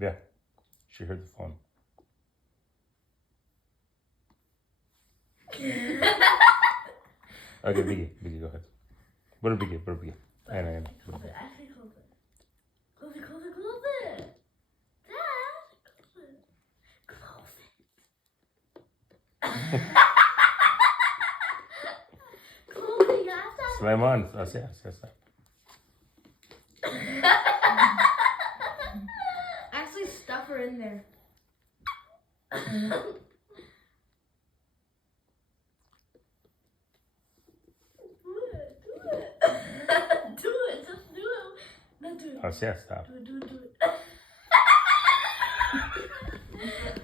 Yeah. She heard the phone. Okay, Biggie, go ahead. Put it, Biggie. I know. Close it. Actually, close it. Close it. Dad, close it. Close it, ya está. Sulaiman, así. Actually, stuff her in there. Do it. Just do it. No, do it. Así está. Do it.